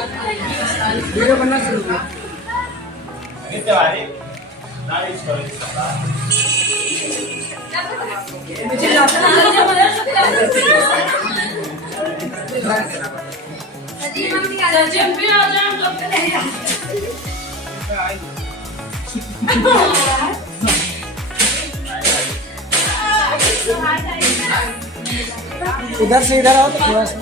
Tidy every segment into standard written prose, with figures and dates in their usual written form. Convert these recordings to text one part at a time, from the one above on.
Video बनना शुरू कर। इधर से इधर आओ तो थोड़ा सा।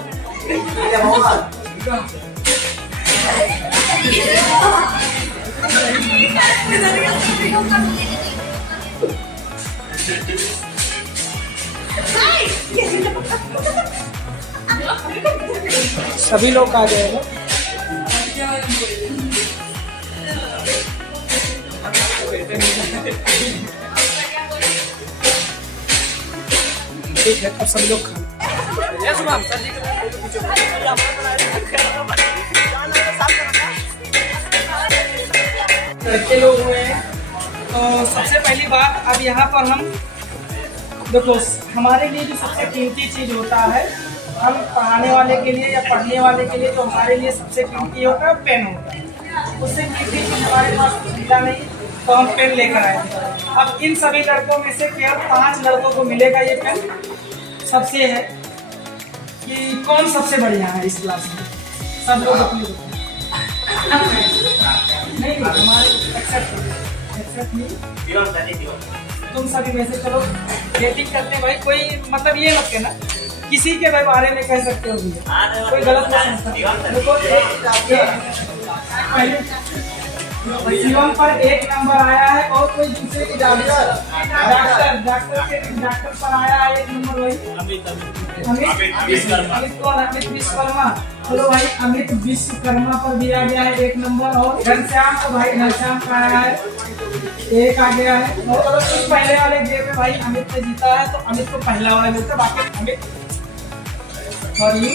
सभी लोग आ जाएगा। ठीक है, अब सब लोग खा। लड़के लोग हुए हैं तो सबसे पहली बात, अब यहाँ पर हम देखो, हमारे लिए जो सबसे कीमती चीज़ होता है, हम पढ़ाने वाले के लिए या पढ़ने वाले के लिए जो हमारे लिए सबसे कीमती होता है पेन होता है। उससे कीमती चीज़ हमारे पास मिला नहीं तो हम पेन लेकर आए। अब इन सभी लड़कों में से केवल 5 लड़कों को मिलेगा ये पेन। सबसे है कि कौन सबसे बढ़िया है इस क्लास में, सब लोग अपनी नहीं हमारे एक्सेप्ट नहीं, तुम सभी में से चलो डेटिंग करते हैं भाई। कोई मतलब ये मत कहना किसी के बारे में कह सकते हो भैया, कोई गलत नहीं समझता। शिवम पर 1 नंबर आया है और कोई दूसरे की डॉक्टर पर आया है 1 नंबर वही अमित विश्वकर्मा। चलो भाई, अमित विश्वकर्मा पर दिया गया है 1 नंबर। और घनश्याम को भाई घनश्याम का आया है 1 आ गया है। और कुछ पहले वाले गेम में भाई अमित ने जीता है तो अमित को पहला वाला मिलता है। बाकी अमित और यू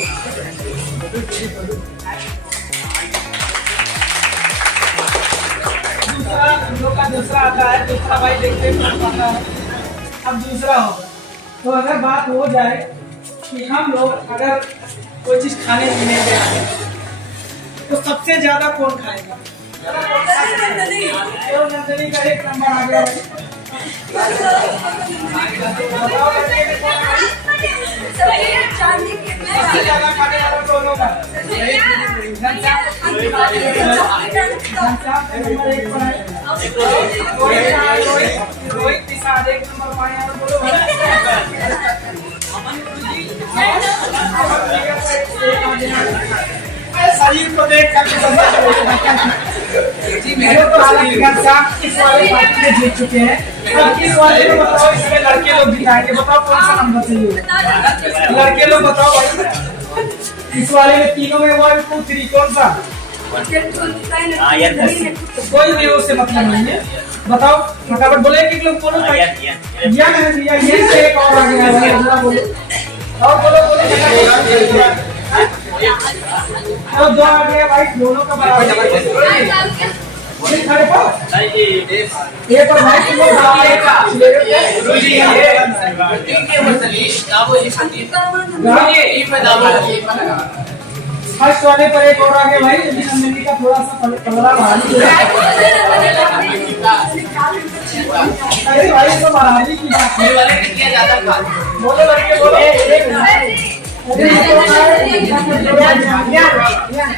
दूसरा हम लोग का दूसरा आता है। दूसरा भाई देखते हैं आता है। अब दूसरा होगा तो अगर बात हो जाए कि हम लोग अगर कोई चीज खाने पीने में आए तो सबसे ज्यादा कौन खाएगा? नंदनी का 1 नंबर आ गया। सबसे ज्यादा खाने वाला दोनों का रोहित निषाद 1 नंबर पाए। बोलो शरीर को देख कर इस वाले में जीत चुके हैं। अब इस वाले में बताओ, इसमें लड़के लोग जिताएंगे। बताओ कौन सा नंबर चाहिए? लड़के लोग बताओ भाई, इस वाले में तीनों में 1 2 3 कौन सा? कोई भी उससे मतलब नहीं है। बताओ फटाफट बोले कि लोग बोलो भाई। ये से एक और आ गया है, बोलो और बोलो और 2 आ गया भाई, दोनों का बराबर। खड़े पाओ ये पर भाई फर्स्ट वाले पर 1 और आ गया भाई। नंदनी का थोड़ा सा पलड़ा भारी है। अरे भाई तो महारानी की बात है। बोलो लड़के बोलो।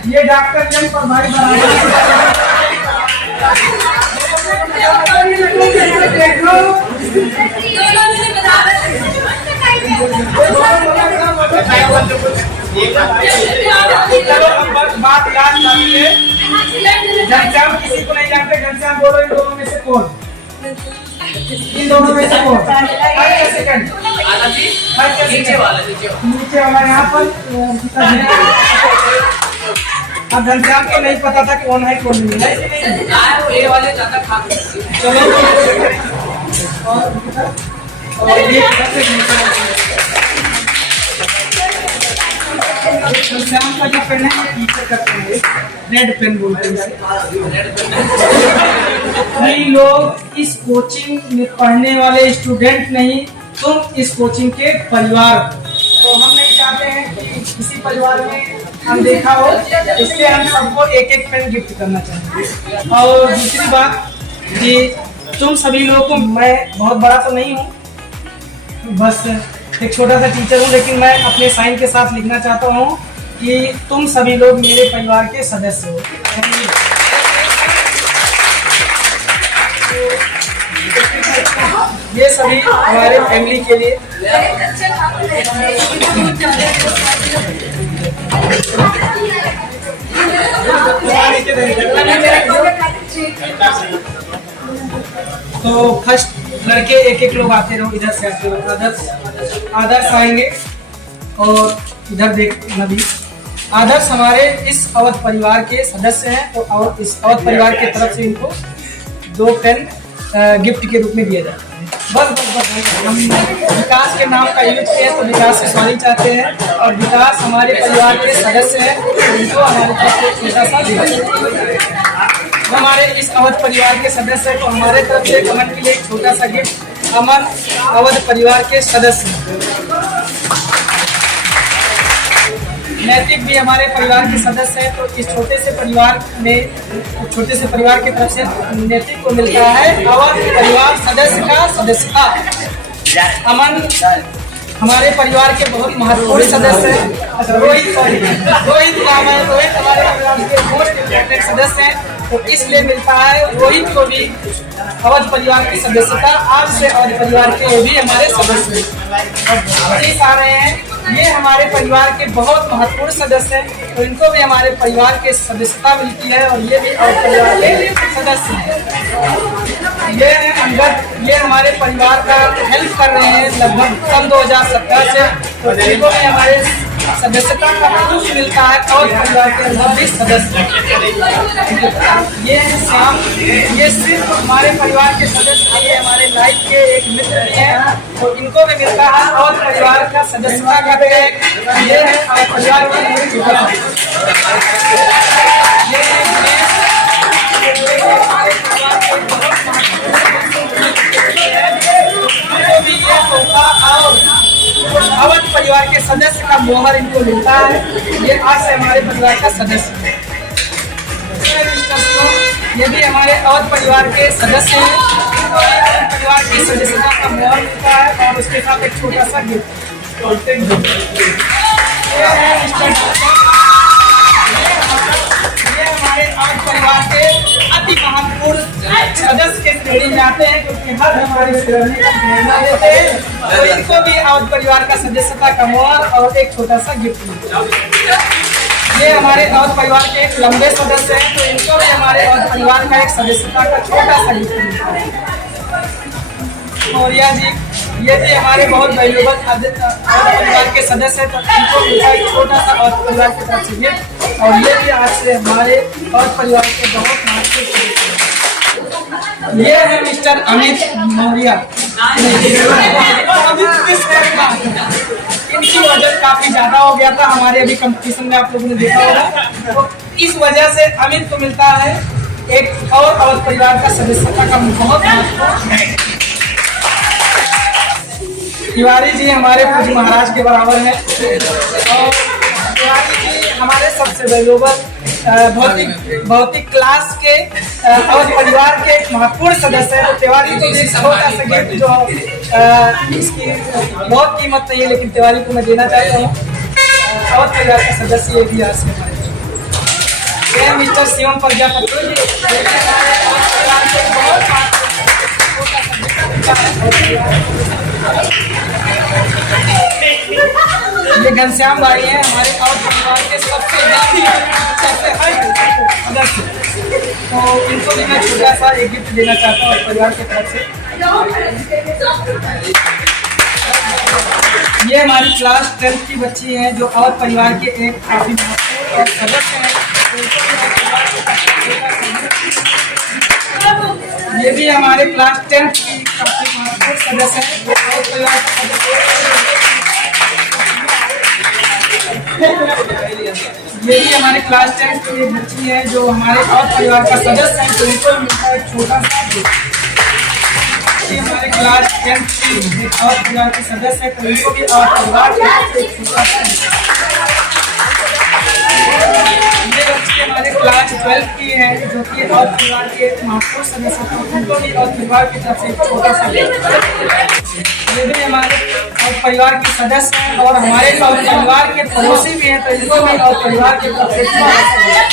ये डॉक्टर जन पर भाई बात याद रखिए। घनश्याम किसी को नहीं जानते, घनश्याम बोलो इन दोनों में से कौन? इन दोनों में से कौन? सेकंड नीचे वाला यहाँ पर। अब घनश्याम को नहीं पता था कौन है कौन नहीं है। चलो और ये घनश्याम का जो पेन है नीचे करते हैं, रेड पेन बोलते हैं। कई लोग इस कोचिंग में पढ़ने वाले स्टूडेंट नहीं, तुम इस कोचिंग के परिवार। तो हम नहीं चाहते हैं कि किसी परिवार में अनदेखा हो, इसलिए हम सबको एक एक पेन गिफ्ट करना चाहेंगे। और दूसरी बात कि तुम सभी लोगों को, मैं बहुत बड़ा तो नहीं हूँ, बस एक छोटा सा टीचर हूँ, लेकिन मैं अपने साइन के साथ लिखना चाहता हूँ कि तुम सभी लोग मेरे परिवार के सदस्य हो। ये सभी हमारे फैमिली के लिए। तो फर्स्ट लड़के एक एक लोग आते रहो, इधर से आते रहो। आदर्श आएंगे और इधर देख नबी। आदर्श हमारे इस अवध परिवार के सदस्य हैं, तो इस अवध परिवार की तरफ से इनको 2 पेन गिफ्ट के रूप में दिया जाता है। बस हम विकास के नाम का यूज किए तो विकास से सॉरी चाहते हैं, और विकास हमारे परिवार के सदस्य हैं, उनको हमारे तरफ से छोटा सा गिफ्ट। हमारे इस अवध परिवार के सदस्य हैं, तो हमारे तरफ से अमन के लिए एक छोटा सा गिफ्ट। अमन अवध परिवार के सदस्य। नैतिक भी हमारे परिवार के सदस्य हैं, तो इस छोटे से परिवार की तरफ से नैतिक को मिलता है अवध परिवार सदस्य का सदस्यता। अमन हमारे परिवार के बहुत महत्वपूर्ण सदस्य हैं। रोहित नाम है, रोहित हमारे परिवार के मोस्ट इम्पोर्टेंट सदस्य हैं, तो इसलिए मिलता है रोहित को भी अवध परिवार की सदस्यता। आज से अवध परिवार के भी हमारे सदस्य आ रहे हैं। ये हमारे परिवार के बहुत महत्वपूर्ण सदस्य हैं, तो इनको भी हमारे परिवार के सदस्यता मिलती है, और ये भी अवध परिवार के सदस्य हैं। ये है अंगद, ये हमारे परिवार का हेल्प कर रहे हैं लगभग सन 2017 से, तो इनको भी हमारे सदस्यता का प्रूफ मिलता है और परिवार के अंदर भी सदस्य। ये है श्याम, ये सिर्फ हमारे परिवार के सदस्य, ये हमारे लाइफ के एक मित्र हैं, तो इनको भी मिलता है और परिवार का सदस्यता का टैग। ये है और परिवार के अवध परिवार के सदस्य का मोहर इनको मिलता है। ये आज से हमारे परिवार का सदस्य है। ये भी हमारे अवध परिवार के सदस्य हैं, इनको भी अवध परिवार की सदस्यता का मोहर मिलता है, और उसके साथ एक छोटा सा गिफ्ट। ये हमारे अवध परिवार के अति महत्वपूर्ण सदस्य के श्रेणी में आते हैं, क्योंकि हर हमारे श्रेणी देते हैं, तो इनको भी अवध परिवार का सदस्यता का मोहर और एक छोटा सा गिफ्ट मिलता है। ये हमारे अवध परिवार के एक लंबे सदस्य हैं, तो इनको भी हमारे अवध परिवार का एक सदस्यता का छोटा सा गिफ्ट मिलता है। मौर्या जी, ये भी हमारे बहुत वैल्यूएबल अवध परिवार के सदस्य हैं, तो इनको मिलता है एक छोटा सा अवध परिवार की तरफ से गिफ्ट, और ये भी आज से हमारे अवध परिवार के बहुत महत्वपूर्ण सदस्य। ये है मिस्टर अमित मौर्या। इनकी वजन काफी ज्यादा हो गया था हमारे अभी कंपटीशन में, आप लोगों ने देखा होगा, तो इस वजह से अमित को मिलता है एक और अवध परिवार का सदस्यता का बहुत महत्वपूर्ण। तिवारी जी हमारे पूज्य महाराज के बराबर हैं, और तिवारी जी हमारे सबसे वैल्यूएबल भौतिक क्लास के अवध परिवार के एक महत्वपूर्ण सदस्य हैं। तो तिवारी को एक छोटा सा गिफ्ट जो इसकी बहुत कीमत नहीं है, लेकिन तिवारी को मैं देना चाहता हूँ। अवध परिवार का सदस्य ये भी आज से हमारे मिस्टर शिवम प्रजापति जी, ये घनश्याम भाई हैं, हमारे अवध परिवार के सबसे सदस्य, तो इनको भी मैं छोटा सा एक गिफ्ट देना चाहता हूँ परिवार की तरफ से। ये हमारी क्लास 10th की बच्ची हैं, जो अवध परिवार के एक काफी महत्वपूर्ण और सदस्य हैं। ये भी हमारे क्लास 10th की काफी महत्वपूर्ण सदस्य हैं, अवध परिवार के सदस्य। ये भी हमारे क्लास 10 की एक बच्ची है, जो हमारे अवध परिवार का सदस्य है, तो इनको मिलता है एक छोटा सा गिफ्ट। ये हमारे क्लास 10 की अवध परिवार के सदस्य है, तो इनको भी अवध परिवार का एक छोटा सा गिफ्ट। 12th की है, जो कि और परिवार के महत्वपूर्ण सदस्य हैं, उनको भी और परिवार की तरफ से एक छोटा सा गिफ्ट। ये भी हमारे और परिवार के सदस्य हैं और हमारे और परिवार के पड़ोसी भी हैं, तो इनको भी और परिवार की तरफ से छोटा सा गिफ्ट।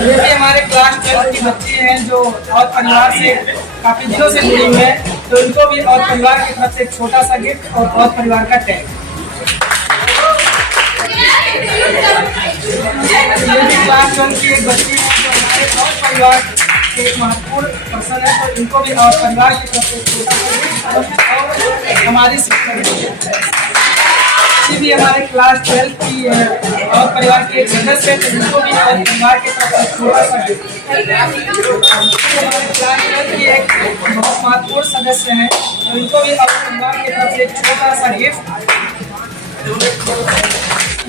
ये भी हमारे क्लास 12 की बच्ची हैं जो और परिवार से काफी दिनों से जुड़ी हुई है, तो इनको भी और परिवार की तरफ से एक छोटा सा गिफ्ट और परिवार का टैग। ये भी क्लास 12 की एक बच्ची है जो हमारे और परिवार के एक महत्वपूर्ण पर्सन है, तो इनको भी और परिवार की तरफ से एक छोटा सा गिफ्ट और हमारी शिक्षक भी हमारे क्लास 12 की और परिवार के एक सदस्य है, तो इनको भी और परिवार की तरफ से छोटा सा गिफ्ट। हमारे क्लास 12 की एक बहुत महत्वपूर्ण सदस्य हैं, तो इनको भी और परिवार की तरफ से एक छोटा सा गिफ्ट।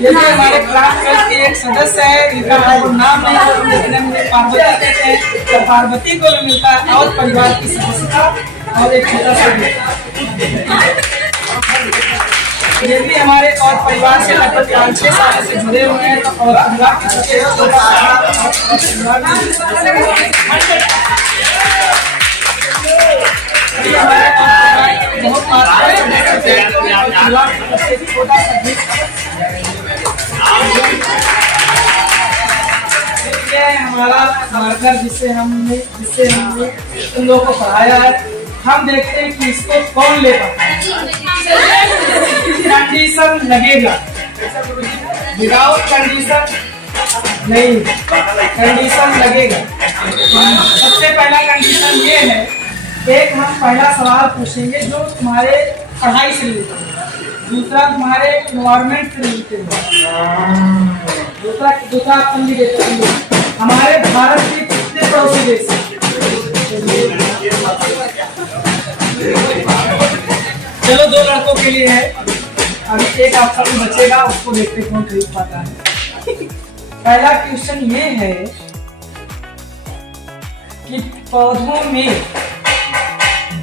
ये भी हमारे क्लास 12 के एक सदस्य है, इनका नाम नहीं है लेकिन हम पार्वती कहते हैं, तो पार्वती को भी मिलता है और परिवार की सदस्यता और एक छोटा सा गिफ्ट। ये भी हमारे और परिवार से लगभग 5-6 साल से जुड़े हुए हैं, तो और परिवार की सबसे छोटा सा बहुत छोटा सा गिफ्ट। हमारा मार्कर जिससे हमने तुम लोगों को पढ़ाया है, हम देखते हैं कि इसको कौन ले पाता है। कंडीशन लगेगा, विदाउट कंडीशन नहीं, कंडीशन लगेगा। सबसे पहला कंडीशन ये है, एक हम पहला सवाल पूछेंगे जो तुम्हारे पढ़ाई से रिलेटेड, दूसरा तुम्हारे एनवायरमेंट से रिलेटेड, दूसरा ऑप्शन भी देते हैं हमारे भारत के कितने पड़ोसी देश। चलो 2 लड़कों के लिए है, अभी एक ऑप्शन बचेगा, उसको देखते कौन खरीद पाता है। पहला क्वेश्चन ये है कि पौधों में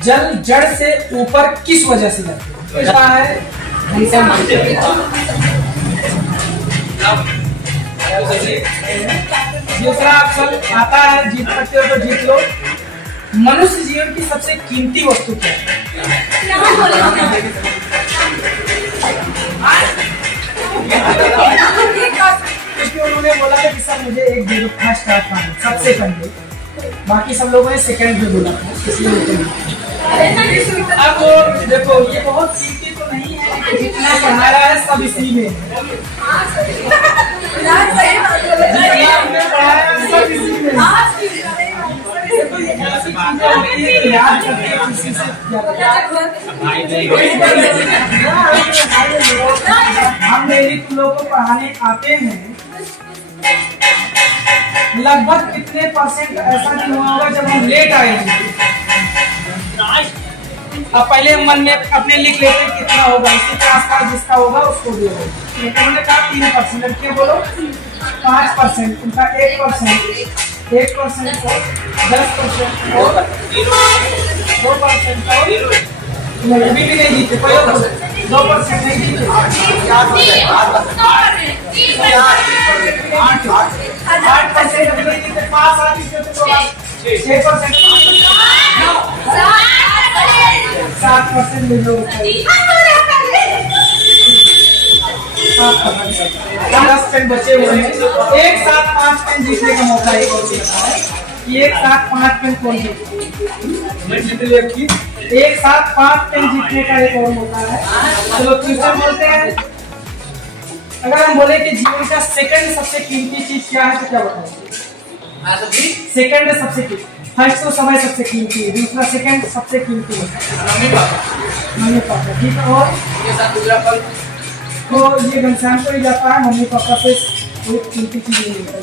जल जड़ से ऊपर किस वजह से जाता है? दूसरा ऑप्शन आता है, जीत सकते हो तो जीत लो। मनुष्य जीवन की सबसे कीमती वस्तु क्या है? क्योंकि उन्होंने बोला था कि सर मुझे एक दे दो, फर्स्ट सबसे पहले, बाकी सब लोगों ने सेकंड में बोला था, इसलिए अब देखो ये बहुत कीमती तो नहीं है, जितना पढ़ाया है सब इसी में, जितना पढ़ाया है सब इसी में। हम डेली तुम लोगों को पढ़ाने आते हैं, लगभग कितने % ऐसा नहीं हुआ होगा जब हम लेट आएंगे? अब पहले हम मन में अपने लिख लेते हैं कितना होगा, इसी के आसपास जिसका होगा उसको दे दो। उन्होंने कहा 3%, लड़कियां बोलो 5%, उनका 1%, 1% को 10% और 2% अभी भी नहीं जीते, 2% नहीं जीते, 8% अभी नहीं जीते, 6%, 7% ले लो, 10 पेन बचे हुए हैं। एक साथ 5 पेन जीतने का मौका एक और देता है, एक साथ 5 पेन कौन जीते? एक साथ 5 पेन जीतने का एक और मौका है। चलो क्वेश्चन बोलते हैं, अगर हम बोले कि जीवन का सेकंड सबसे कीमती चीज क्या है तो क्या बताएंगे? सेकंड सबसे कीमती, फर्स्ट तो समय सबसे कीमती है, दूसरा सेकंड सबसे कीमती है मम्मी पापा, ठीक है। और तो ये घनश्याम को ही जाता है, मम्मी पापा से कोई कीमती चीज नहीं मिलता।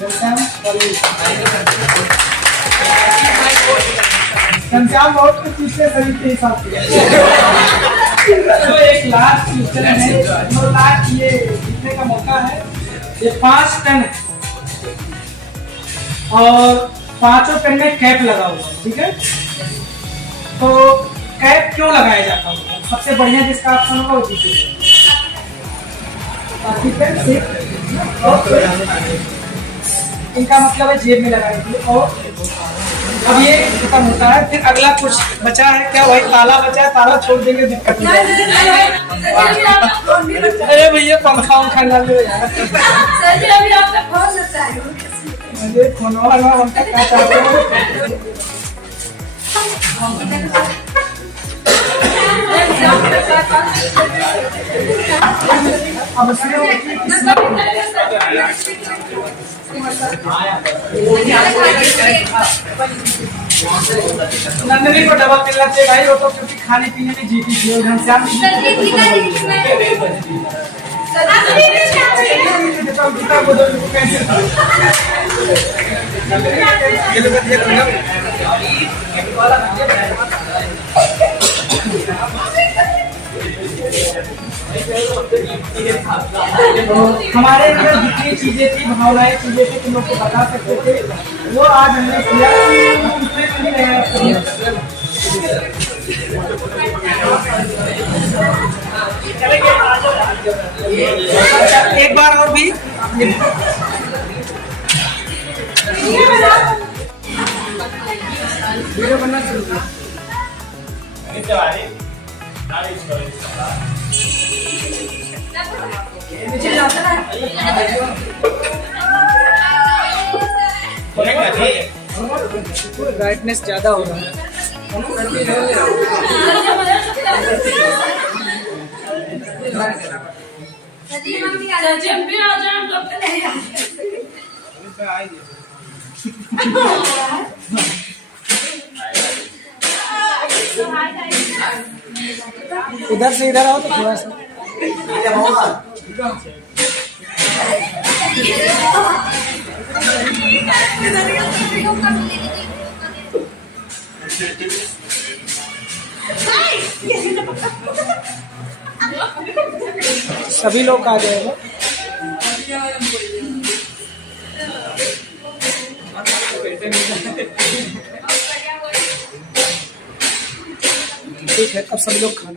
घनश्याम बहुत कुछ चीजें खरीदते हिसाब से। तो एक लास्ट क्वेश्चन है, 2 लाख ये जीतने का मौका है। ये 5 पेन है और 5 पेन में कैप लगा हुआ है, ठीक है। तो कैप क्यों लगाया जाता है? सबसे बढ़िया जिसका ऑप्शन होगा वो जीतेगा। इनका मतलब है जेब में लगाने के लिए। और अब ये खत्म होता है। फिर अगला कुछ बचा है क्या? वही ताला बचा है, ताला छोड़ देंगे दिक्कत नहीं। अरे भैया पंखा उखा ना लो यार। मुझे फोन वाला उनका क्या चाहते हो? अब नंदनी को डबल मिलना चाहिए भाई, वो तो क्योंकि खाने पीने में जीती थी। और घनश्याम हमारे अंदर जितनी चीजें थी, भावनाएं चीजें थी, तुम लोग को बता सकते थे, वो आज हमने किया। एक बार और भी वीडियो बनना शुरू किया। ब्राइटनेस ज्यादा हो रहा है। इधर से इधर आओ तो थोड़ा सा। सभी लोग आ गए हैं। ठीक है, अब सब लोग खाना